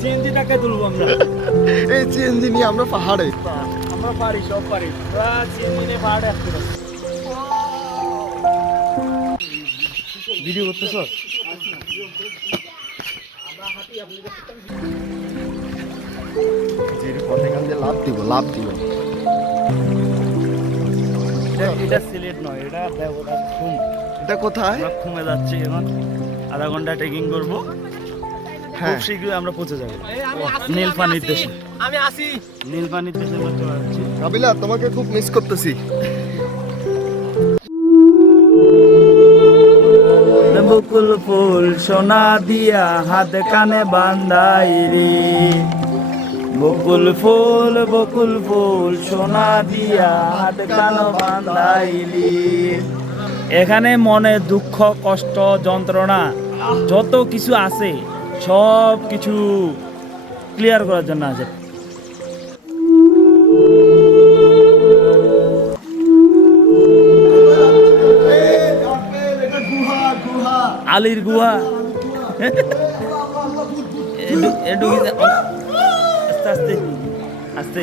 সিএনজিটাকে তুলবো আমরা। এই সিএনজি নিয়ে আমরা পাহাড়ে। আমরা পারি, সব পারি। ওরা সিএনজি নিয়ে পাহাড়ে আসতে পারে। ভিডিও করতেছ? এখান দিয়ে লাভ দিব, লাভ দিব। এটা সিলেট নয়, এটা দেওঘর খুম। এটা কোথায়? আমরা খুমে যাচ্ছি এখন, আধা ঘন্টা ট্রেকিং করবো। হ্যাঁ, খুব শীঘ্রই আমরা পৌঁছে যাবো নীলপানির দেশে। আমি আসি। নীলপানির দেশে আমরা চলে যাচ্ছি। কাবিলা তোমাকে খুব মিস করতেছি। বকুল ফুল সোনা দিয়া হাত কানে বান্ধাই রে, বকুল ফুল সোনা দিয়া হাত কানে বান্ধাই রে। এখানে মনে দুঃখ, কষ্ট, যন্ত্রণা যত কিছু আছে সব কিছু ক্লিয়ার করার জন্য আছে। আলির গুহা। আস্তে আস্তে আস্তে।